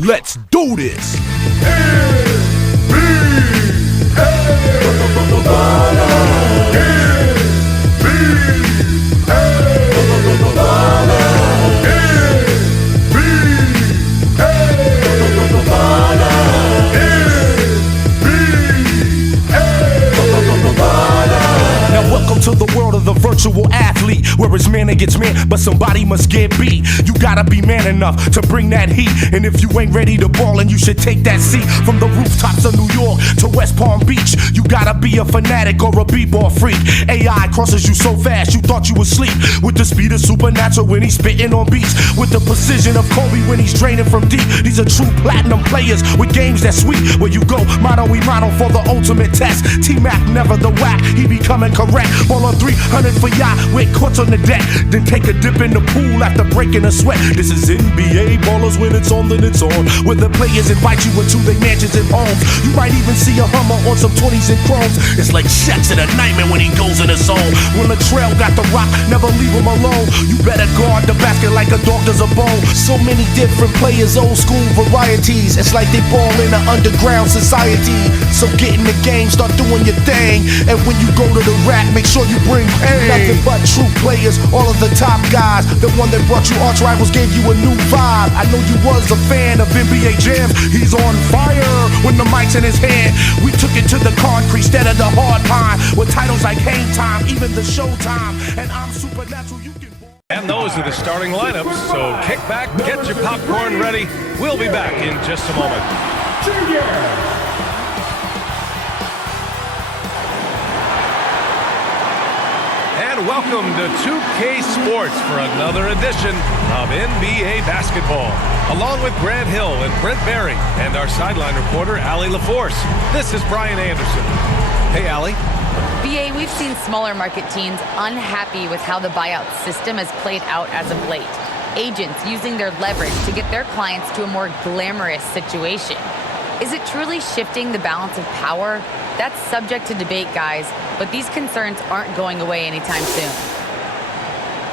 Let's do this. To the world of the virtual athlete, where it's man against man, but somebody must get beat. You gotta be man enough to bring that heat, and if you ain't ready to ball, and you should take that seat. From the rooftops of New York to West Palm Beach, you gotta be a fanatic or a b-ball freak. AI crosses you so fast, you thought you would sleep. With the speed of Supernatural when he's spitting on beats, with the precision of Kobe when he's draining from deep. These are true platinum players with games that sweet. Where you go, motto we motto for the ultimate test. T-Mac never the whack, he be coming correct. Ball on 300 for yacht with courts on the deck. Then take a dip in the pool after breaking a sweat. This is NBA ballers, when it's on then it's on. Where the players invite you into their mansions and homes. You might even see a Hummer on some 20s and chromes. It's like Shaq's in a nightmare when he goes in his zone. When Latrell got the rock, never leave him alone. You better guard the basket like a dog does a bone. So many different players, old school varieties. It's like they ball in an underground society. So get in the game, start doing your thing. And when you go to the rack, make sure you bring pain. Nothing but true players, all of the top guys. The one that brought you arch rivals gave you a new vibe. I know you was a fan of NBA jams. He's on fire when the mic's in his hand. We took it to the concrete instead of the hard pine. With titles like Hang Time, even the Showtime. And I'm Supernatural, you can. And those are the starting lineups, so kick back, get your popcorn ready. We'll be back in just a moment. And welcome to 2K Sports for another edition of NBA basketball. Along with Grant Hill and Brent Barry and our sideline reporter, Allie LaForce. This is Brian Anderson. Hey, Allie. BA, we've seen smaller market teams unhappy with how the buyout system has played out as of late. Agents using their leverage to get their clients to a more glamorous situation. Is it truly shifting the balance of power? That's subject to debate, guys, but these concerns aren't going away anytime soon.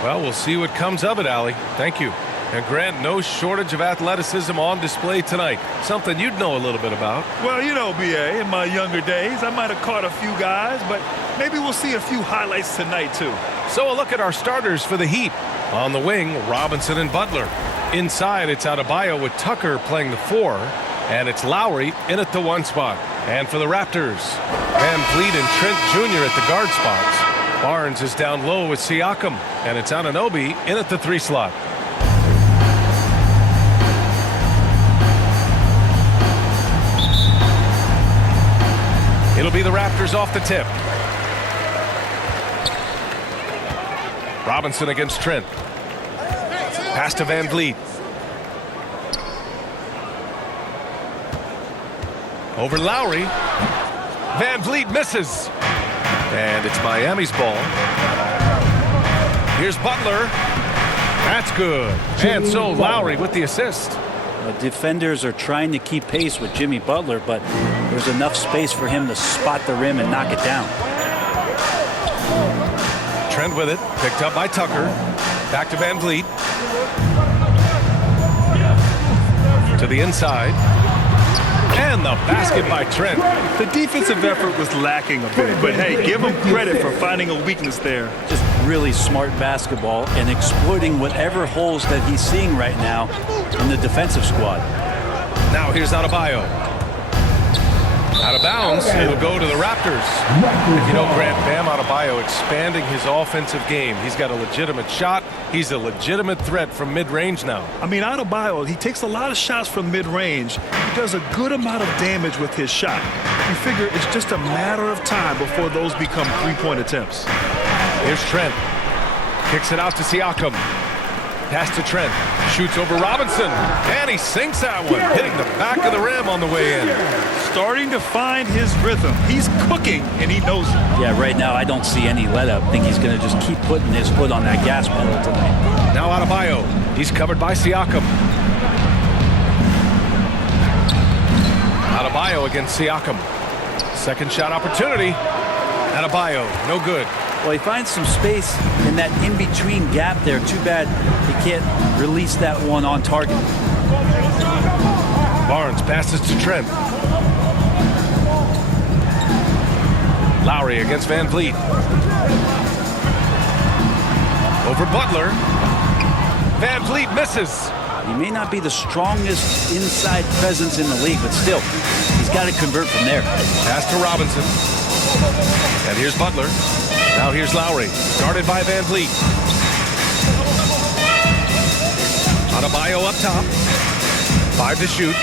Well, we'll see what comes of it, Allie. Thank you. And Grant, no shortage of athleticism on display tonight. Something you'd know a little bit about. Well, you know, BA, in my younger days, I might have caught a few guys, but maybe we'll see a few highlights tonight, too. So a look at our starters for the Heat. On the wing, Robinson and Butler. Inside, it's Adebayo with Tucker playing the 4. And it's Lowry in at the 1 spot. And for the Raptors, Van Vliet and Trent Jr. at the guard spots. Barnes is down low with Siakam. And it's Anunoby in at the 3 slot. It'll be the Raptors off the tip. Robinson against Trent. Pass to Van Vliet. Over Lowry. Van Vliet misses. And it's Miami's ball. Here's Butler. That's good. And so Lowry with the assist. Defenders are trying to keep pace with Jimmy Butler, but there's enough space for him to spot the rim and knock it down. Trent with it. Picked up by Tucker. Back to Van Vliet. To the inside. And the basket by Trent. The defensive effort was lacking a bit, but hey, give him credit for finding a weakness there. Just really smart basketball and exploiting whatever holes that he's seeing right now in the defensive squad. Now here's Adebayo. Out of bounds, it'll go to the Raptors. You know, Grant, Bam Adebayo expanding his offensive game. He's got a legitimate shot. He's a legitimate threat from mid-range now. I mean, Adebayo, he takes a lot of shots from mid-range. He does a good amount of damage with his shot. You figure it's just a matter of time before those become three-point attempts. Here's Trent. Kicks it out to Siakam. Pass to Trent. Shoots over Robinson. And he sinks that one, hitting the back of the rim on the way in. Starting to find his rhythm. He's cooking, and he knows it. Yeah, right now I don't see any let-up. I think he's going to just keep putting his foot on that gas pedal tonight. Now Adebayo. He's covered by Siakam. Adebayo against Siakam. Second shot opportunity. Adebayo, no good. Well, he finds some space in that in-between gap there. Too bad he can't release that one on target. Barnes passes to Trent. Lowry against Van Vliet. Over Butler. Van Vliet misses. He may not be the strongest inside presence in the league, but still, he's got to convert from there. Pass to Robinson. And here's Butler. Now here's Lowry. Guarded by Van Vliet. Adebayo up top. 5 to shoot.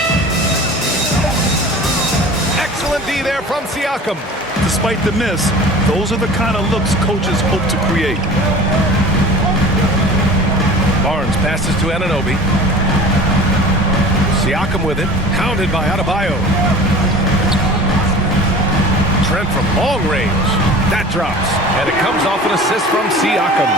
Excellent D there from Siakam. Despite the miss, those are the kind of looks coaches hope to create. Barnes passes to Anunoby. Siakam with it. Hounded by Adebayo. Trent from long range. That drops. And it comes off an assist from Siakam.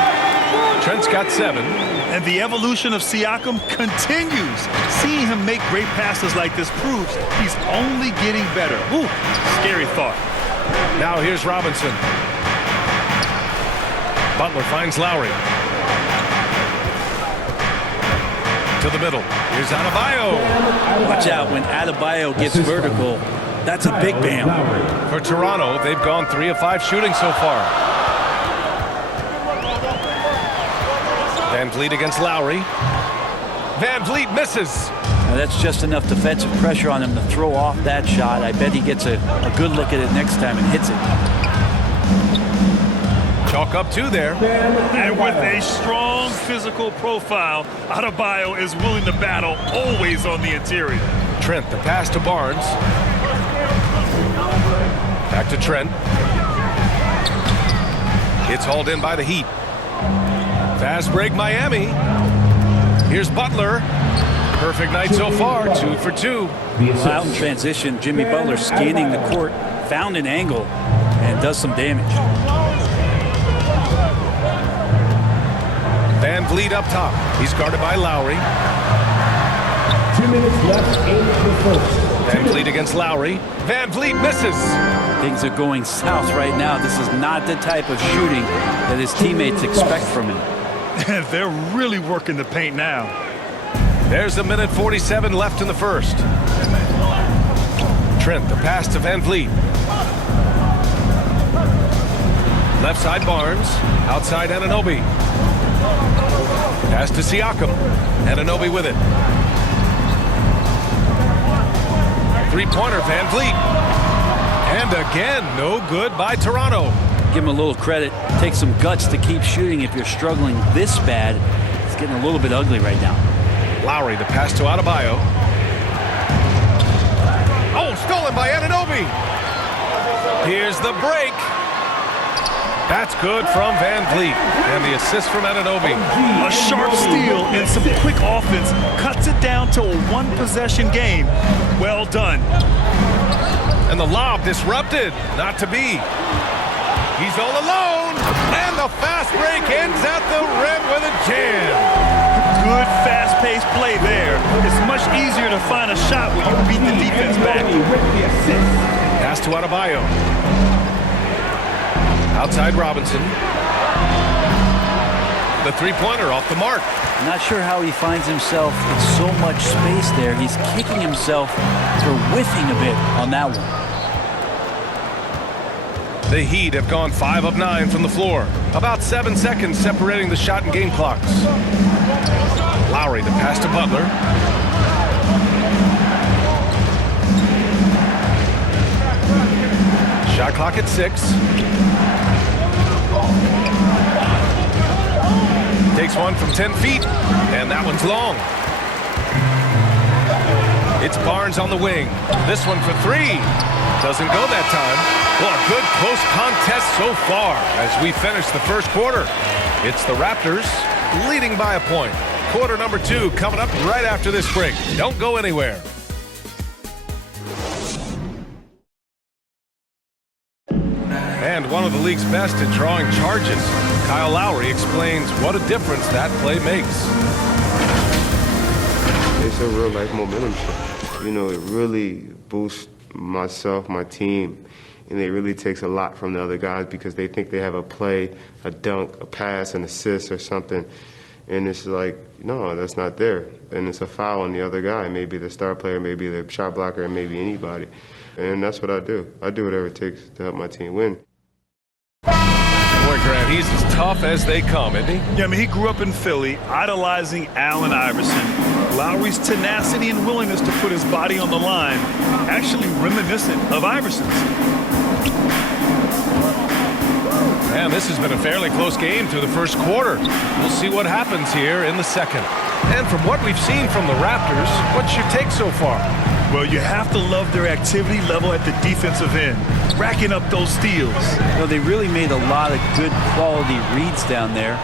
Trent's got 7. And the evolution of Siakam continues. Seeing him make great passes like this proves he's only getting better. Ooh, scary thought. Now here's Robinson. Butler finds Lowry. To the middle. Here's Adebayo. Watch out when Adebayo gets vertical. That's a big bam. For Toronto, they've gone 3 of 5 shooting so far. Van Vliet against Lowry. Van Vliet misses. Now that's just enough defensive pressure on him to throw off that shot. I bet he gets a good look at it next time and hits it. Chalk up 2 there. And with a strong physical profile, Adebayo is willing to battle, always on the interior. Trent, the pass to Barnes. Back to Trent. It's hauled in by the Heat. Fast break Miami. Here's Butler. Perfect night so far, 2 for 2. Out in transition, Jimmy Butler scanning the court, found an angle, and does some damage. Van Vliet up top. He's guarded by Lowry. 2 minutes left in the first. Van Vliet against Lowry. Van Vliet misses. Things are going south right now. This is not the type of shooting that his teammates expect from him. They're really working the paint now. There's a minute 47 left in the first. Trent, the pass to Van Vliet. Left side Barnes. Outside Anunoby. Pass to Siakam. Anunoby with it. Three-pointer Van Vliet. And again, no good by Toronto. Give him a little credit. Take some guts to keep shooting if you're struggling this bad. It's getting a little bit ugly right now. Lowry, the pass to Adebayo. Oh, stolen by Anunoby. Here's the break. That's good from Van Vliet. And the assist from Anunoby. A sharp steal and some quick offense cuts it down to a one-possession game. Well done. And the lob disrupted. Not to be. He's all alone. And the fast break ends at the rim with a jam. Good fast-paced play there. It's much easier to find a shot when you beat the defense back. Pass to Adebayo. Outside Robinson. The three-pointer off the mark. I'm not sure how he finds himself in so much space there. He's kicking himself for whiffing a bit on that one. The Heat have gone 5 of 9 from the floor. About 7 seconds separating the shot and game clocks. Lowry, the pass to Butler. Shot clock at 6. Takes one from 10 feet, and that one's long. It's Barnes on the wing. This one for 3. Doesn't go that time. Well, a good close contest so far as we finish the first quarter. It's the Raptors leading by a point. Quarter number 2 coming up right after this break. Don't go anywhere. And one of the league's best at drawing charges. Kyle Lowry explains what a difference that play makes. It's a real life momentum shift. You know, it really boosts myself, my team, and it really takes a lot from the other guys because they think they have a play, a dunk, a pass, an assist or something. And it's like, no, that's not there. And it's a foul on the other guy, maybe the star player, maybe the shot blocker, maybe anybody. And that's what I do. I do whatever it takes to help my team win. Boy, Grant, he's as tough as they come, isn't he? Yeah, I mean, he grew up in Philly, idolizing Allen Iverson. Lowry's tenacity and willingness to put his body on the line, actually reminiscent of Iverson's. And this has been a fairly close game through the first quarter. We'll see what happens here in the second. And from what we've seen from the Raptors, what's your take so far? Well, you have to love their activity level at the defensive end, racking up those steals. You know, they really made a lot of good quality reads down there.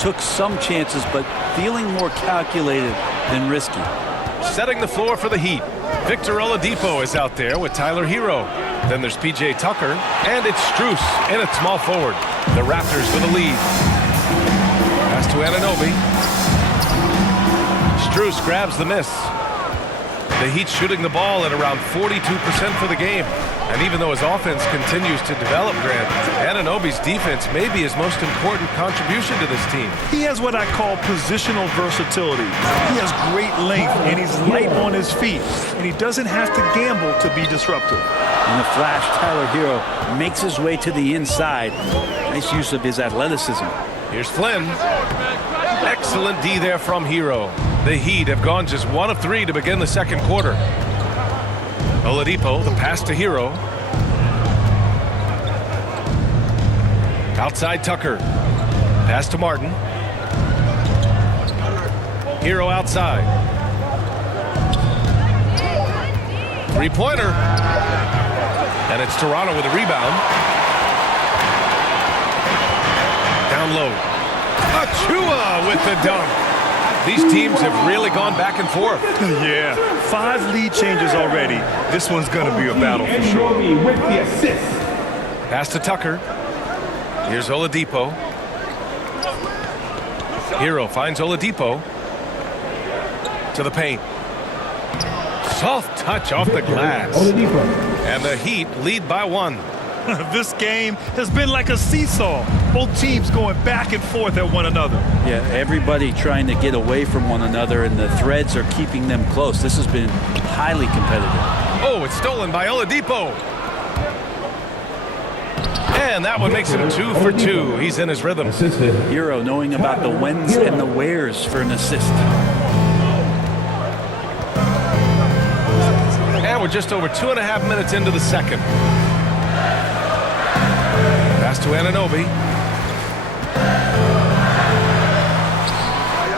Took some chances, but feeling more calculated than risky. Setting the floor for the Heat. Victor Oladipo is out there with Tyler Hero. Then there's P.J. Tucker, and it's Strus in at small forward. The Raptors with the lead. Pass to Anunoby. Strus grabs the miss. The Heat shooting the ball at around 42% for the game. And even though his offense continues to develop, Grant, Anunoby's defense may be his most important contribution to this team. He has what I call positional versatility. He has great length, and he's light on his feet. And he doesn't have to gamble to be disruptive. In the flash, Tyler Hero makes his way to the inside. Nice use of his athleticism. Here's Flynn. Excellent D there from Hero. The Heat have gone just 1 of 3 to begin the second quarter. Oladipo, the pass to Hero. Outside Tucker. Pass to Martin. Hero outside. Three-pointer. And it's Toronto with a rebound. Down low. Achua with the dunk. These teams have really gone back and forth. Yeah, 5 lead changes already. This one's going to be a battle for sure. With the assist. Pass to Tucker. Here's Oladipo. Hero finds Oladipo. To the paint. Soft touch off the glass. And the Heat lead by 1. This game has been like a seesaw. Both teams going back and forth at one another. Yeah, everybody trying to get away from one another, and the threads are keeping them close. This has been highly competitive. Oh, it's stolen by Oladipo. And that one makes him 2 for 2. He's in his rhythm. Hero knowing about the whens and the wheres for an assist. And we're just over 2.5 minutes into the second. Pass to Anunoby.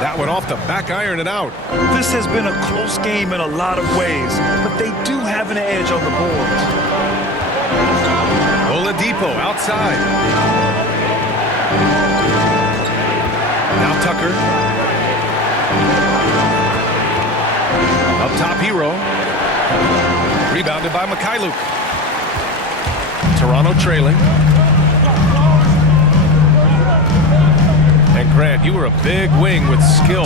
That one off the back iron and out. This has been a close game in a lot of ways, but they do have an edge on the boards. Oladipo outside. Now Tucker. Up top, Hero. Rebounded by Mikhailuk. Toronto trailing. And Grant, you were a big wing with skill.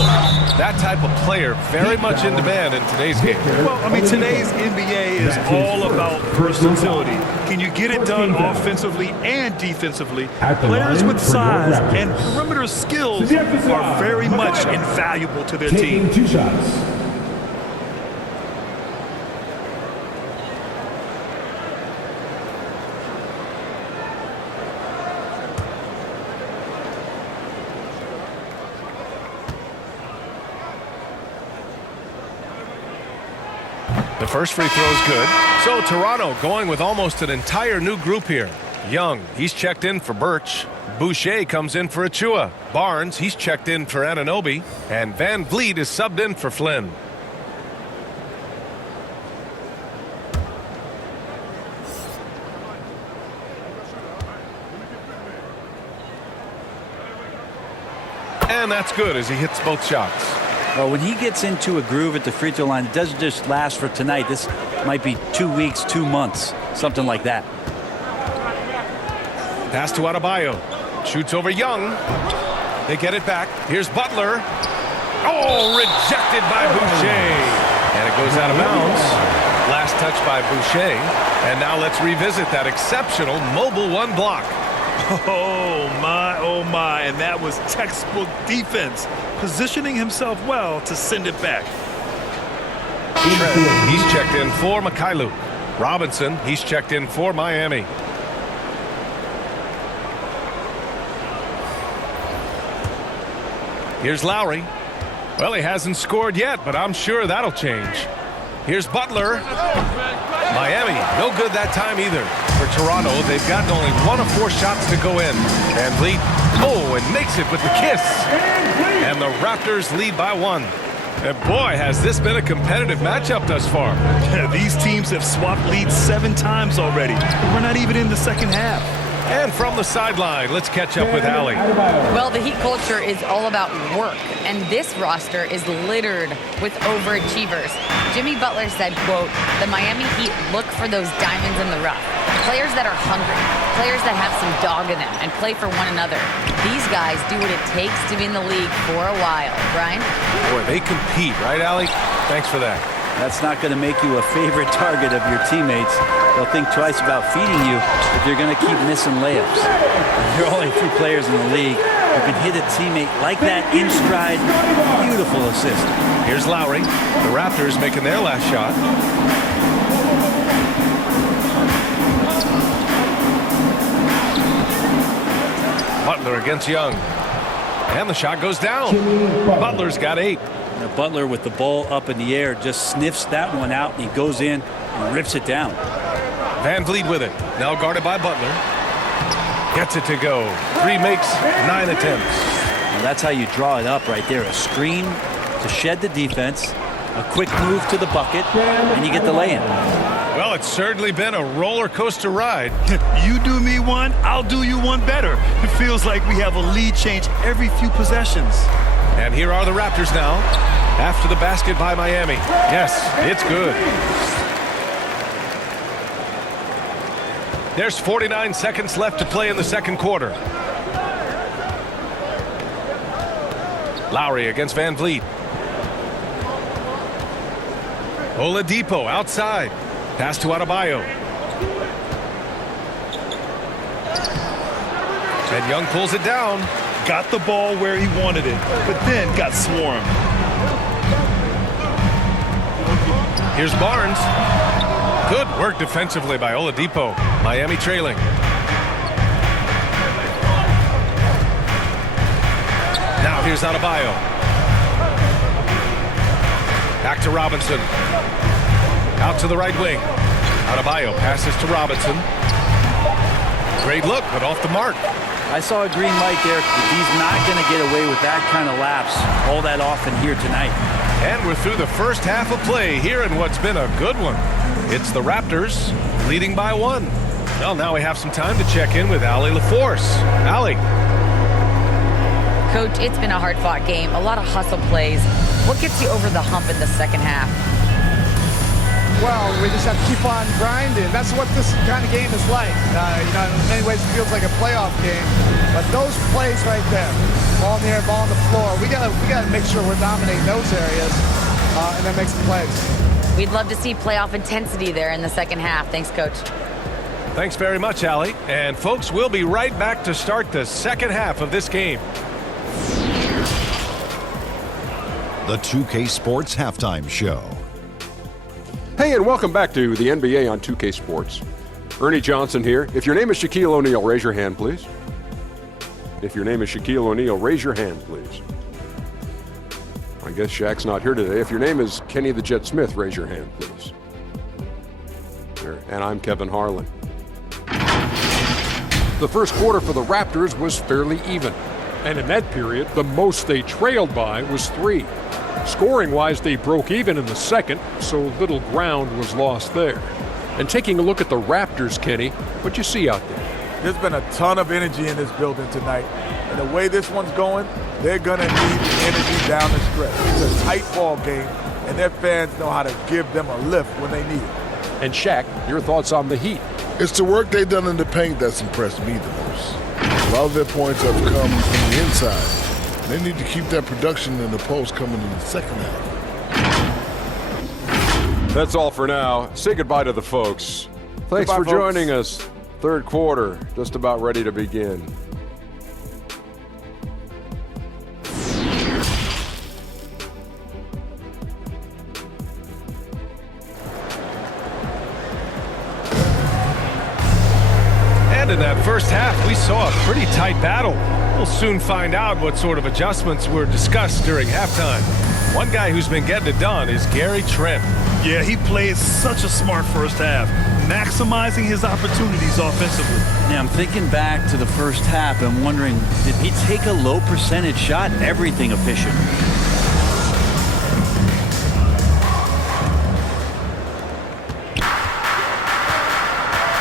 That type of player very much in demand in today's game. Well, I mean, today's NBA is all about versatility. Can you get it done offensively and defensively? Players with size and perimeter skills are very much invaluable to their team. 2 shots. The first free throw is good. So Toronto going with almost an entire new group here. Young, he's checked in for Birch. Boucher comes in for Achua. Barnes, he's checked in for Anunoby. And Van Vliet is subbed in for Flynn. And that's good as he hits both shots. Well, when he gets into a groove at the free throw line, it doesn't just last for tonight. This might be 2 weeks, 2 months, something like that. Pass to Adebayo. Shoots over Young. They get it back. Here's Butler. Oh, rejected by Boucher. And it goes out of bounds. Last touch by Boucher. And now let's revisit that exceptional mobile 1 block. Oh my, and that was textbook defense, positioning himself well to send it back. Trent, he's checked in for Mikhailuk. Robinson, he's checked in for Miami. Here's Lowry. Well, he hasn't scored yet, but I'm sure that'll change. Here's Butler. Miami, no good that time either. For Toronto, they've gotten only 1 of 4 shots to go in. VanVleet, and makes it with the kiss. And the Raptors lead by 1. And boy, has this been a competitive matchup thus far. These teams have swapped leads 7 times already. We're not even in the second half. And from the sideline, let's catch up with Allie. Well, the Heat culture is all about work, and this roster is littered with overachievers. Jimmy Butler said, quote, "The Miami Heat look for those diamonds in the rough. Players that are hungry, players that have some dog in them and play for one another. These guys do what it takes to be in the league for a while." Brian? Boy, they compete, right, Allie? Thanks for that. That's not going to make you a favorite target of your teammates. They'll think twice about feeding you if you're going to keep missing layups. There are only 2 players in the league who can hit a teammate like that in stride. Beautiful assist. Here's Lowry. The Raptors making their last shot. Butler against Young. And the shot goes down. Butler's got 8. Now Butler with the ball up in the air just sniffs that one out, and he goes in and rips it down. VanVleet with it. Now guarded by Butler. Gets it to go. 3 makes, 9 attempts. Well, that's how you draw it up right there. A screen to shed the defense, a quick move to the bucket, and you get the lay-in. Well, it's certainly been a roller coaster ride. You do me one, I'll do you one better. It feels like we have a lead change every few possessions. And here are the Raptors now. After the basket by Miami. Yes, it's good. There's 49 seconds left to play in the second quarter. Lowry against VanVleet. Oladipo outside. Pass to Adebayo. And Young pulls it down. Got the ball where he wanted it, but then got swarmed. Here's Barnes. Good work defensively by Oladipo. Miami trailing. Now here's Adebayo. Back to Robinson. Out to the right wing. Adebayo passes to Robinson. Great look, but off the mark. I saw a green light there, but he's not going to get away with that kind of lapse all that often here tonight. And we're through the first half of play here in what's been a good one. It's the Raptors leading by 1. Well, now we have some time to check in with Allie LaForce. Allie. Coach, it's been a hard-fought game. A lot of hustle plays. What gets you over the hump in the second half? Well, we just have to keep on grinding. That's what this kind of game is like. In many ways, it feels like a playoff game. But those plays right there, ball in the air, ball on the floor, we gotta make sure we're dominating those areas and then make some plays. We'd love to see playoff intensity there in the second half. Thanks, Coach. Thanks very much, Allie. And folks, we'll be right back to start the second half of this game. The 2K Sports Halftime Show. Hey, and welcome back to the NBA on 2K Sports. Ernie Johnson here. If your name is Shaquille O'Neal, raise your hand, please. If your name is Shaquille O'Neal, raise your hand, please. I guess Shaq's not here today. If your name is Kenny the Jet Smith, raise your hand, please. There. And I'm Kevin Harlan. The first quarter for the Raptors was fairly even. And in that period, the most they trailed by was 3. Scoring-wise, they broke even in the second, so little ground was lost there. And taking a look at the Raptors, Kenny, what you see out there? There's been a ton of energy in this building tonight. And the way this one's going, they're going to need the energy down the stretch. It's a tight ball game, and their fans know how to give them a lift when they need it. And Shaq, your thoughts on the Heat? It's the work they've done in the paint that's impressed me the most. A lot of their points have come from the inside. They need to keep that production in the post coming in the second half. That's all for now. Say goodbye to the folks. Thanks for joining us. Third quarter, just about ready to begin. And in that first half, we saw a pretty tight battle. We'll soon find out what sort of adjustments were discussed during halftime. One guy who's been getting it done is Gary Trent. Yeah, he played such a smart first half, maximizing his opportunities offensively. Now, I'm thinking back to the first half and wondering, did he take a low percentage shot? Everything efficient.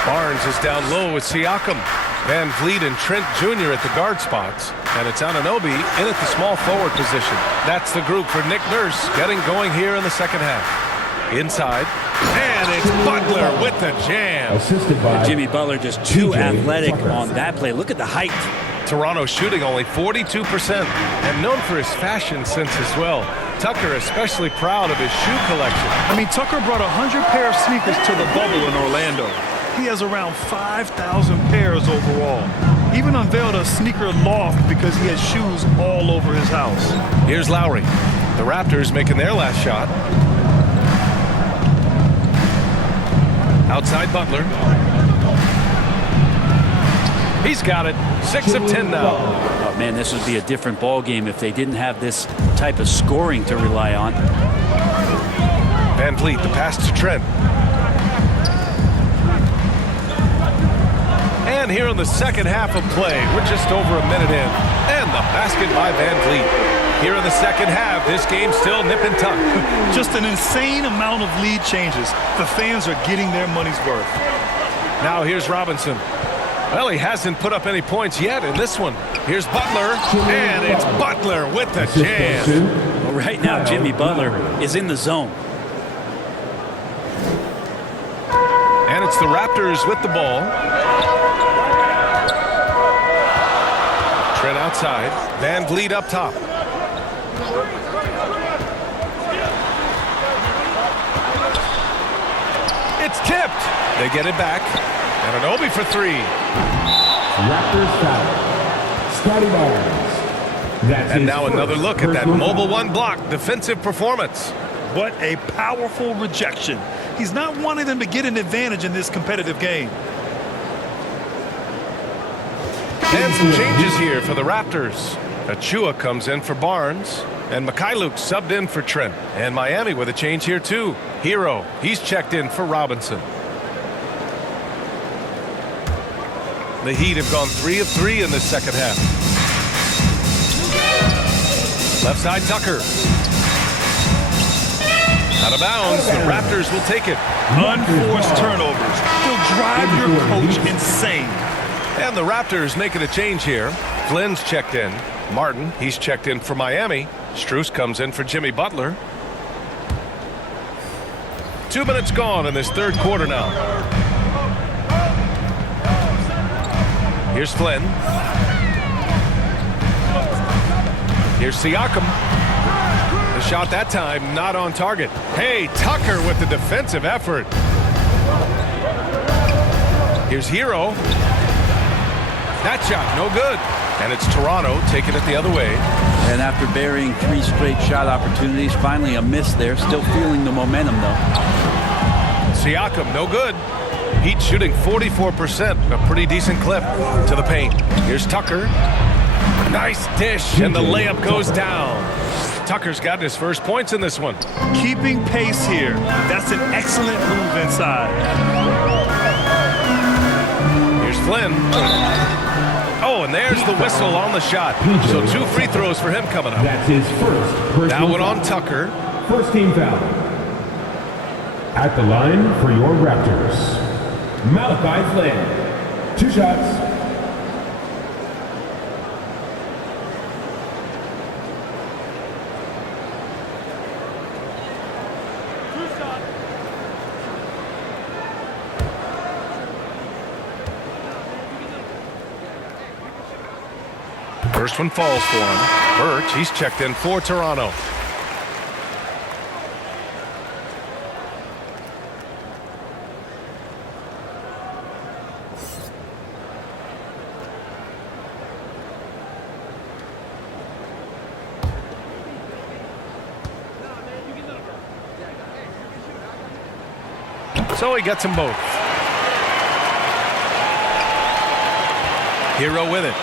Barnes is down low with Siakam. Van Vliet and Trent Jr. at the guard spots. And it's Anunoby in at the small forward position. That's the group for Nick Nurse getting going here in the second half. Inside. And it's Butler with the jam. Assisted by Jimmy Butler, just too athletic on that play. Look at the height. Toronto shooting only 42% and known for his fashion sense as well. Tucker especially proud of his shoe collection. I mean, Tucker brought 100 pair of sneakers to the bubble in Orlando. He has around 5,000 pairs overall. Even unveiled a sneaker loft because he has shoes all over his house. Here's Lowry. The Raptors making their last shot. Outside Butler. He's got it. 6 of 10 now. Oh, man, this would be a different ball game if they didn't have this type of scoring to rely on. Van Vliet, the pass to Trent. And here in the second half of play, we're just over a minute in. And the basket by Van Vliet. Here in the second half, this game's still nip and tuck. Just an insane amount of lead changes. The fans are getting their money's worth. Now here's Robinson. Well, he hasn't put up any points yet in this one. Here's Butler, and it's Butler with the jam. Well, right now, Jimmy Butler is in the zone. And it's the Raptors with the ball. Trent outside. Van Vliet up top. It's tipped. They get it back. And Anunoby for three. Raptors foul. Scotty Barnes. And now another look at that mobile one block defensive performance. What a powerful rejection. He's not wanting them to get an advantage in this competitive game. And some changes here for the Raptors. Achua comes in for Barnes. And Mikhailuk subbed in for Trent. And Miami with a change here too. Hero, he's checked in for Robinson. The Heat have gone 3 of 3 in this second half. Left side Tucker. Out of bounds, the Raptors will take it. Unforced turnovers. They'll drive your coach insane. And the Raptors making a change here. Flynn's checked in. Martin, he's checked in for Miami. Strus comes in for Jimmy Butler. 2 minutes gone in this third quarter now. Here's Flynn. Here's Siakam. The shot that time not on target. Hey, Tucker with the defensive effort. Here's Hero. That shot no good. And it's Toronto taking it the other way. And after burying 3 straight shot opportunities, finally a miss there. Still feeling the momentum, though. Siakam, no good. Heat shooting 44%, a pretty decent clip to the paint. Here's Tucker. Nice dish, and the layup goes down. Tucker's got his first points in this one. Keeping pace here. That's an excellent move inside. Here's Flynn. Oh, and there's the whistle on the shot. So 2 free throws for him coming up. That's his first That one on Tucker. First team foul. At the line for your Raptors, Malachi Flynn. 2 shots. First one falls for him. Birch, he's checked in for Toronto. So he gets them both. Hero with it.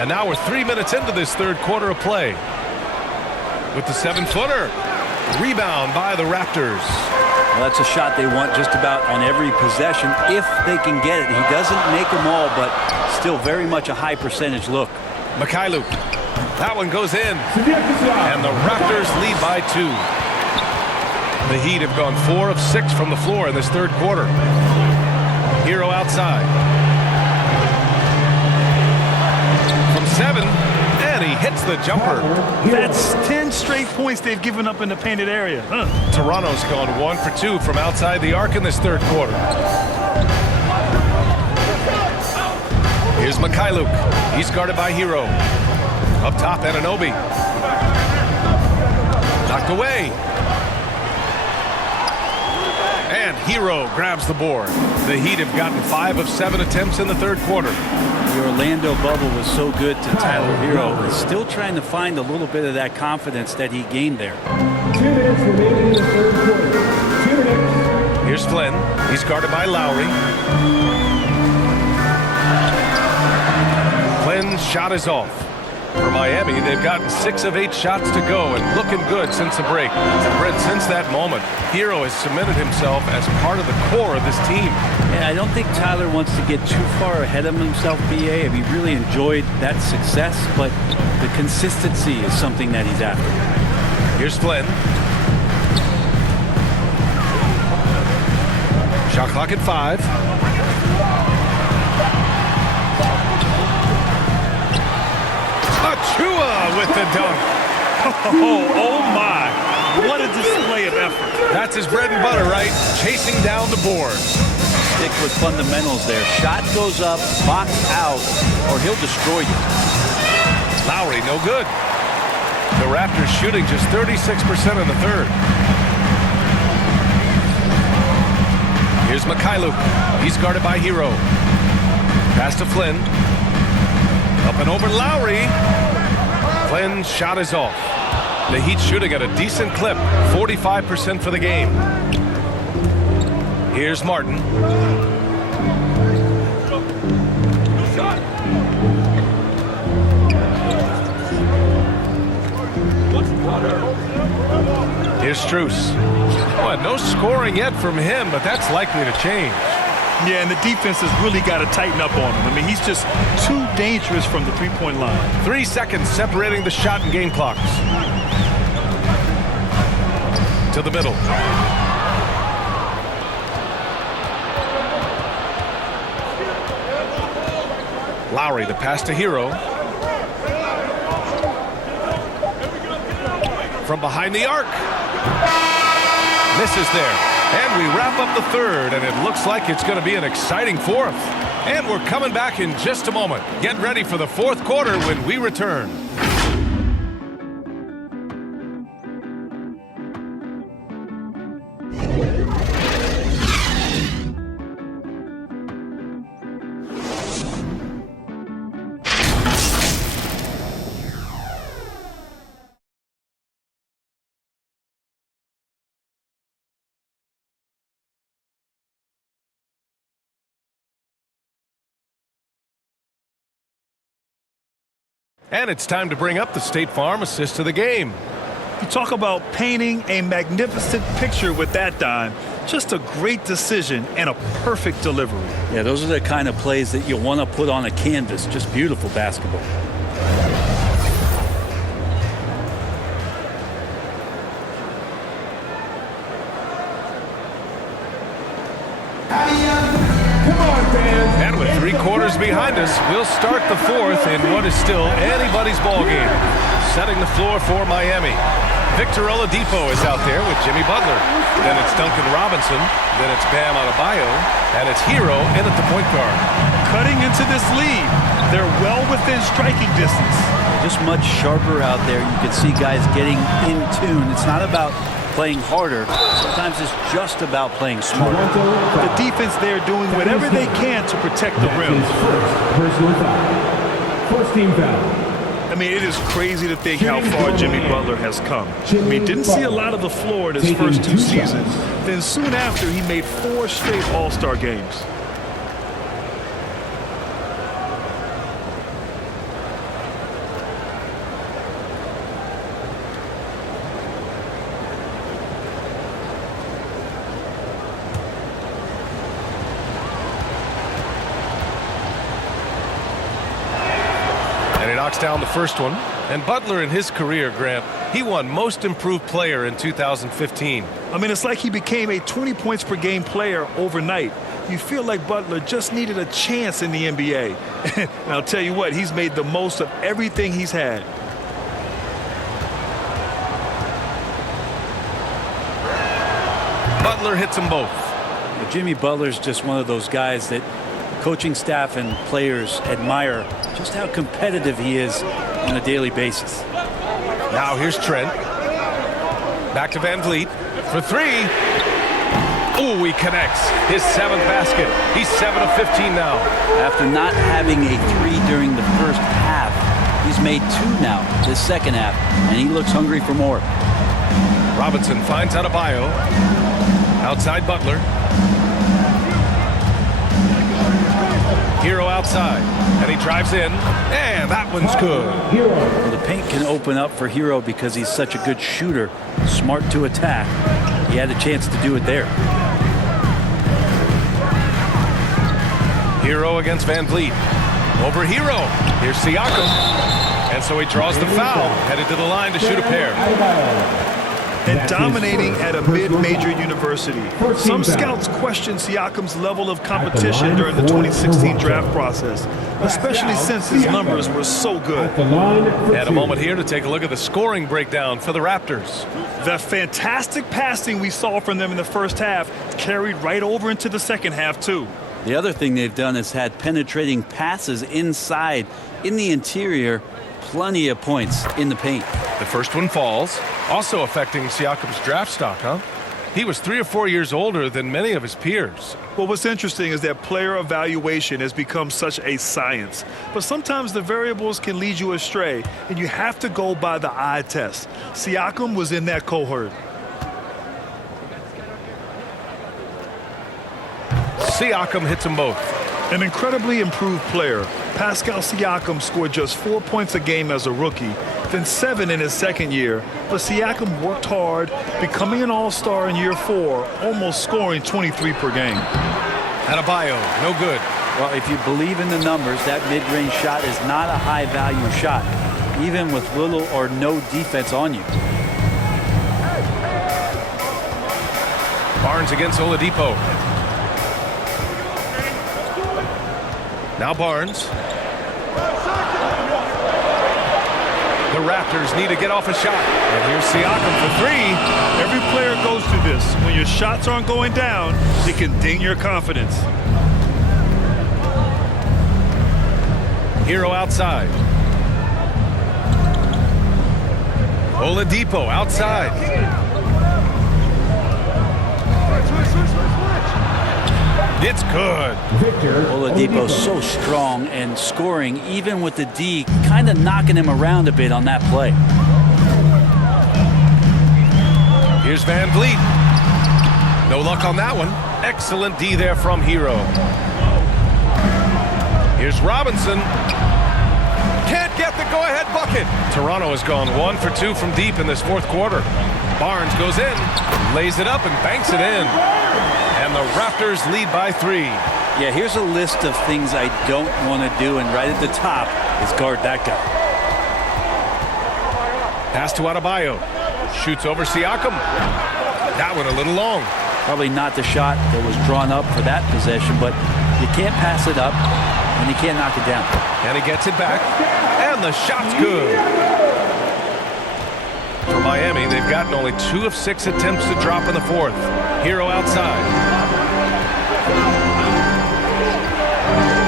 And now we're 3 minutes into this third quarter of play. With the 7-footer. Rebound by the Raptors. Well, that's a shot they want just about on every possession if they can get it. He doesn't make them all, but still very much a high percentage look. Mikhailuk. That one goes in. And the Raptors lead by 2. The Heat have gone 4 of 6 from the floor in this third quarter. Hero outside. From 7, and he hits the jumper. That's 10 straight points they've given up in the painted area. Toronto's gone 1 for 2 from outside the arc in this third quarter. Here's Mikhailuk. He's guarded by Hero. Up top, Anunoby. Knocked away. And Hero grabs the board. The Heat have gotten 5 of 7 attempts in the third quarter. The Orlando bubble was so good to Tyler Hero. He's still trying to find a little bit of that confidence that he gained there. 2 minutes remaining in the third quarter. 2 minutes. Here's Flynn. He's guarded by Lowry. Flynn's shot is off. For Miami, they've gotten 6 of 8 shots to go and looking good since the break. And Brent, since that moment, Hero has cemented himself as part of the core of this team. And I don't think Tyler wants to get too far ahead of himself, BA. He really enjoyed that success, but the consistency is something that he's after. Here's Flynn. Shot clock at 5. Achua with the dunk. Oh my. What a display of effort. That's his bread and butter, right? Chasing down the board. Stick with fundamentals there. Shot goes up, box out, or he'll destroy you. Lowry, no good. The Raptors shooting just 36% in the third. Here's Mikhailuk. He's guarded by Hero. Pass to Flynn. Up and over Lowry. Flynn's shot is off. The Heat shooting at a decent clip, 45% for the game. Here's Martin. Here's Strus. Well, no scoring yet from him, but that's likely to change. Yeah, and the defense has really got to tighten up on him. I mean, he's just too dangerous from the three-point line. 3 seconds separating the shot and game clocks. To the middle. Lowry, the pass to Hero. From behind the arc. Misses there. And we wrap up the third, and it looks like it's going to be an exciting fourth. And we're coming back in just a moment. Get ready for the fourth quarter when we return. And it's time to bring up the State Farm assist to the game. You talk about painting a magnificent picture with that dime. Just a great decision and a perfect delivery. Yeah, those are the kind of plays that you want to put on a canvas. Just beautiful basketball. And with 3 quarters behind us, we'll start the fourth in what is still anybody's ball game. Setting the floor for Miami. Victor Oladipo is out there with Jimmy Butler. Then it's Duncan Robinson. Then it's Bam Adebayo. And it's Hero in at the point guard. Cutting into this lead. They're well within striking distance. Just much sharper out there. You can see guys getting in tune. It's not about playing harder. Sometimes it's just about playing smarter. The defense there doing whatever they can to protect the rim. Personal foul. First team foul. I mean, it is crazy to think how far Jimmy Butler has come. I mean, didn't see a lot of the floor in his first 2 seasons. Then soon after, he made 4 straight All-Star games. Down the first one. And Butler in his career, Grant, he won Most Improved Player in 2015. I mean, it's like he became a 20 points per game player overnight. You feel like Butler just needed a chance in the NBA. And I'll tell you what, he's made the most of everything he's had. Butler hits them both. Jimmy Butler's just one of those guys that coaching staff and players admire just how competitive he is on a daily basis. Now here's Trent. Back to Van Vliet for 3. Ooh, he connects. His 7th basket. He's 7 of 15 now. After not having a 3 during the first half, he's made 2 now this second half, and he looks hungry for more. Robinson finds Adebayo. Outside Butler. Hero outside, and he drives in, and that one's good. The paint can open up for Hero because he's such a good shooter, smart to attack. He had a chance to do it there. Hero against Van Vliet. Over Hero. Here's Siakam. And so he draws the foul, headed to the line to shoot a pair. And dominating at a mid-major university. Some scouts question Siakam's level of competition during the 2016 draft process, especially since his numbers were so good. And a moment here to take a look at the scoring breakdown for the Raptors. The fantastic passing we saw from them in the first half carried right over into the second half, too. The other thing they've done is had penetrating passes inside, in the interior, plenty of points in the paint. The first one falls, also affecting Siakam's draft stock, huh? He was 3 or 4 years older than many of his peers. Well, what's interesting is that player evaluation has become such a science. But sometimes the variables can lead you astray, and you have to go by the eye test. Siakam was in that cohort. Siakam hits them both. An incredibly improved player, Pascal Siakam scored just 4 points a game as a rookie, then 7 in his second year. But Siakam worked hard, becoming an all-star in year 4, almost scoring 23 per game. Adebayo, no good. Well, if you believe in the numbers, that mid-range shot is not a high-value shot, even with little or no defense on you. Barnes against Oladipo. Now Barnes. The Raptors need to get off a shot. And here's Siakam for 3. Every player goes through this. When your shots aren't going down, it can ding your confidence. Hero outside. Oladipo outside. It's good. Oladipo so strong and scoring, even with the D, kind of knocking him around a bit on that play. Here's Van Vliet. No luck on that one. Excellent D there from Hero. Here's Robinson. Can't get the go-ahead bucket. Toronto has gone 1 for 2 from deep in this fourth quarter. Barnes goes in, lays it up, and banks it in. And the Raptors lead by 3. Yeah, here's a list of things I don't want to do, and right at the top is guard that guy. Pass to Adebayo. Shoots over Siakam. That one a little long. Probably not the shot that was drawn up for that possession, but you can't pass it up, and you can't knock it down. And he gets it back, and the shot's good. For Miami, they've gotten only 2 of 6 attempts to drop in the fourth. Hero outside.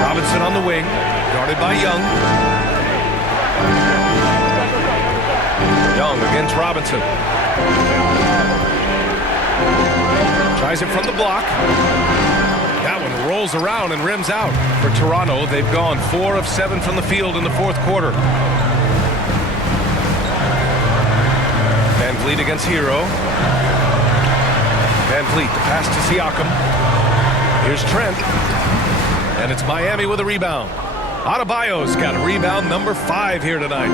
Robinson on the wing, guarded by Young. Young against Robinson. Tries it from the block. That one rolls around and rims out. For Toronto, they've gone 4 of 7 from the field in the fourth quarter. Van Vliet against Hero. Van Vliet, the pass to Siakam. Here's Trent. And it's Miami with a rebound. Adebayo's got rebound number 5 here tonight.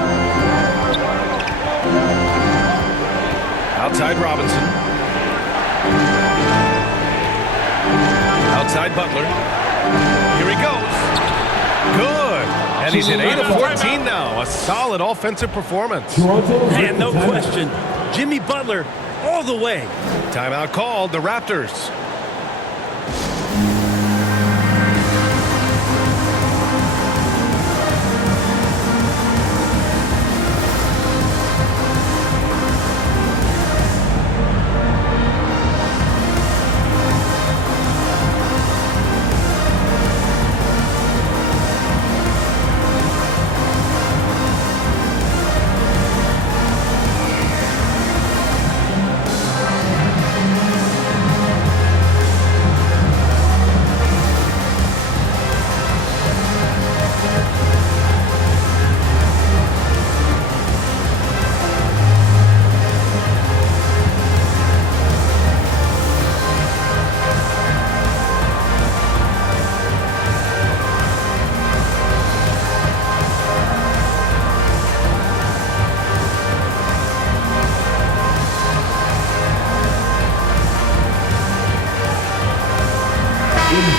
Outside Robinson. Outside Butler. Here he goes. Good. And he's in 8 of 14 now. A solid offensive performance. And no question, Jimmy Butler all the way. Timeout called, the Raptors.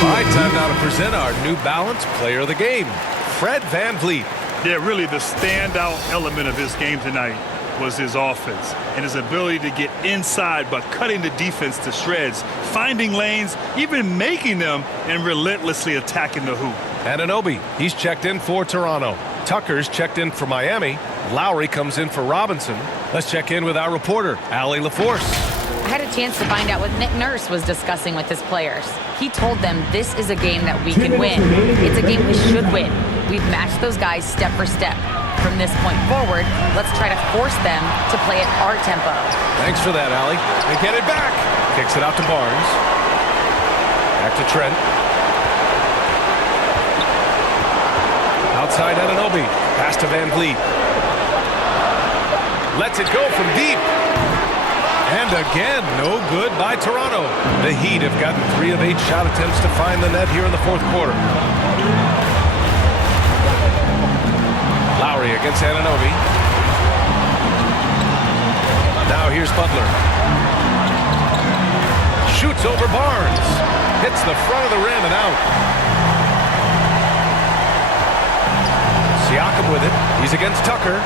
All right, time now to present our New Balance Player of the Game, Fred Van Vliet. Yeah, really the standout element of his game tonight was his offense and his ability to get inside by cutting the defense to shreds, finding lanes, even making them, and relentlessly attacking the hoop. Anunoby, he's checked in for Toronto. Tucker's checked in for Miami. Lowry comes in for Robinson. Let's check in with our reporter, Allie LaForce. I had a chance to find out what Nick Nurse was discussing with his players. He told them this is a game that we can win. It's a game we should win. We've matched those guys step for step. From this point forward, let's try to force them to play at our tempo. Thanks for that, Allie. They get it back. Kicks it out to Barnes. Back to Trent. Outside Anunoby. Pass to Van Vliet. Lets it go from deep. And again, no good by Toronto. The Heat have gotten 3 of 8 shot attempts to find the net here in the fourth quarter. Lowry against Anunoby. Now here's Butler. Shoots over Barnes. Hits the front of the rim and out. Siakam with it. He's against Tucker.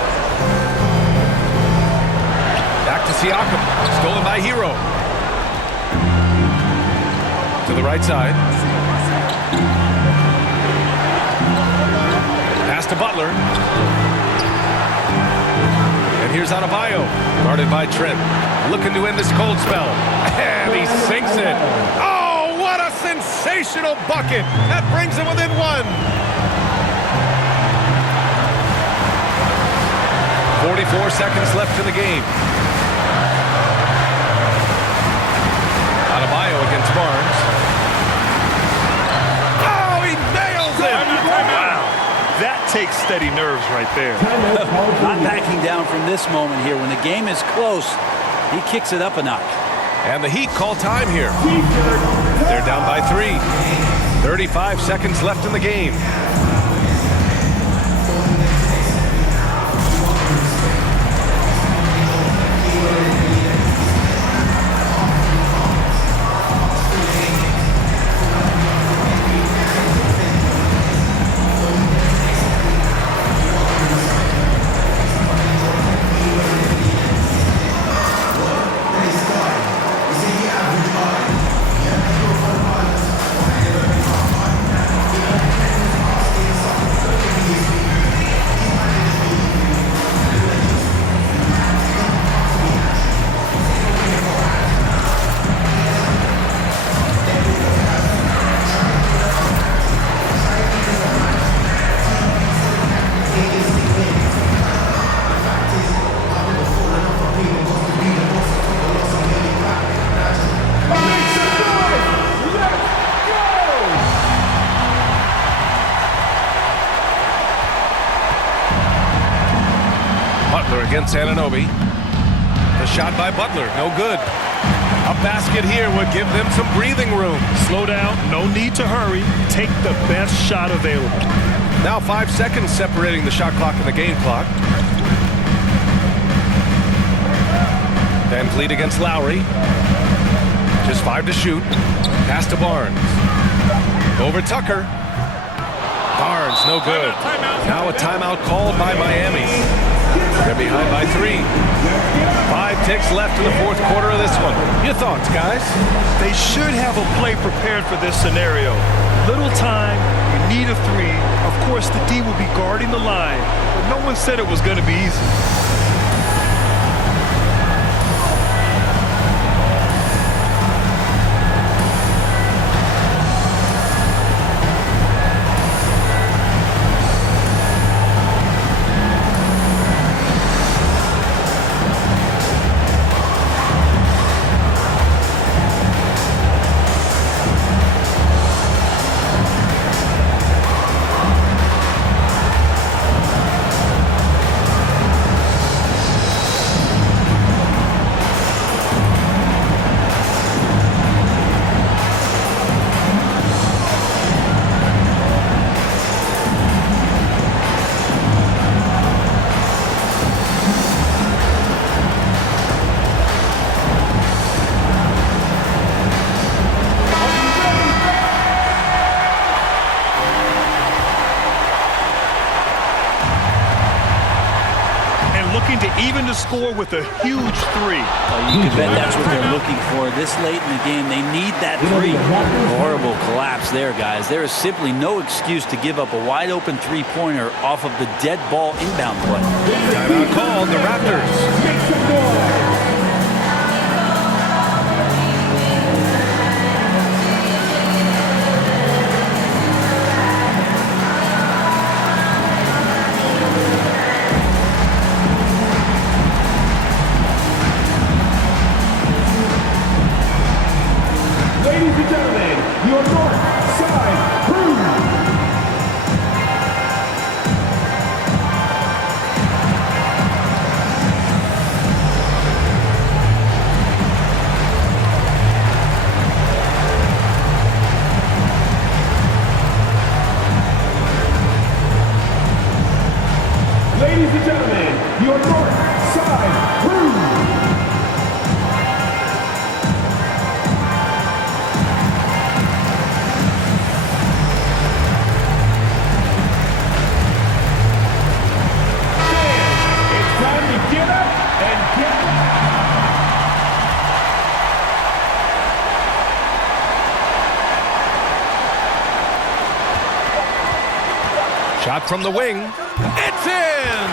Back to Siakam. Stolen by Hero. To the right side. Pass to Butler. And here's Adebayo. Guarded by Trent. Looking to end this cold spell. And he sinks it. Oh, what a sensational bucket. That brings him within 1. 44 seconds left in the game. Adebayo against Barnes. Oh, he nails it! Wow, that takes steady nerves right there. Not backing down from this moment here. When the game is close, he kicks it up a notch. And the Heat call time here. They're down by 3. 35 seconds left in the game. Against Anunoby. The shot by Butler. No good. A basket here would give them some breathing room. Slow down. No need to hurry. Take the best shot available. Now 5 seconds separating the shot clock and the game clock. Van Vliet against Lowry. Just 5 to shoot. Pass to Barnes. Over Tucker. Barnes, no good. Now a timeout called by Miami. They're behind by 3. 5 ticks left in the fourth quarter of this one. Your thoughts, guys? They should have a play prepared for this scenario. Little time, you need a 3. Of course, the D will be guarding the line, but no one said it was going to be easy. Even to score with a huge 3. You can bet that's what they're looking for this late in the game. They need that 3. Horrible collapse there, guys. There is simply no excuse to give up a wide open 3-pointer off of the dead ball inbound play. Timeout called, the Raptors. Ladies and gentlemen, your north side crew. Ladies and gentlemen, your north side crew. Get up and get Shot from the wing. It's in!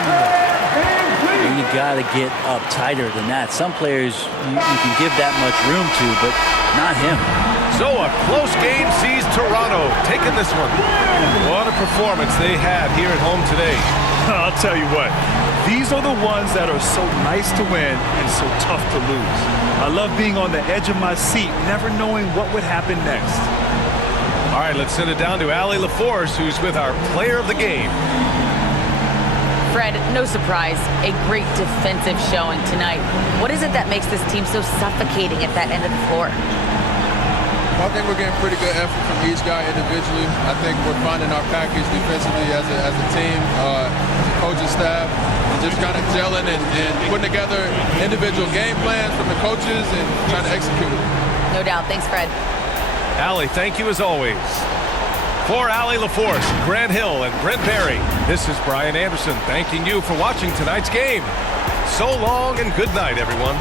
You got to get up tighter than that. Some players you can give that much room to, but not him. So a close game sees Toronto taking this one. What a performance they had here at home today. I'll tell you what. These are the ones that are so nice to win and so tough to lose. I love being on the edge of my seat, never knowing what would happen next. All right, let's send it down to Allie LaForce, who's with our player of the game. Fred, no surprise, a great defensive showing tonight. What is it that makes this team so suffocating at that end of the floor? I think we're getting pretty good effort from each guy individually. I think we're finding our package defensively as a team, as a coaching staff, and just kind of gelling and putting together individual game plans from the coaches and trying to execute it. No doubt. Thanks, Fred. Allie, thank you as always. For Allie LaForce, Grant Hill, and Brent Barry, this is Brian Anderson thanking you for watching tonight's game. So long and good night, everyone.